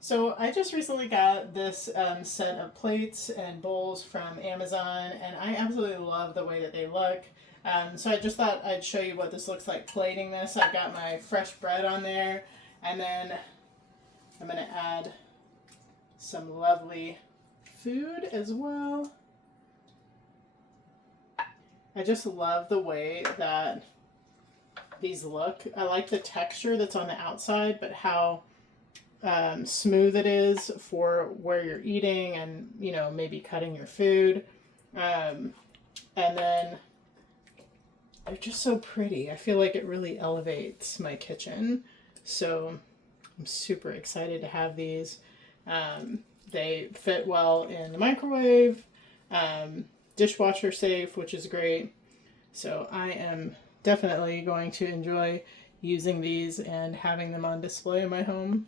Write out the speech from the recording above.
So I just recently got this set of plates and bowls from Amazon, and I absolutely love the way that they look. So I just thought I'd show you what this looks like plating this. I've got my fresh bread on there, and then I'm going to add some lovely food as well. I just love the way that these look. I like the texture that's on the outside, but how smooth it is for where you're eating and, you know, maybe cutting your food. And then they're just so pretty. I feel like it really elevates my kitchen. So I'm super excited to have these. They fit well in the microwave, dishwasher safe, which is great. So I am definitely going to enjoy using these and having them on display in my home.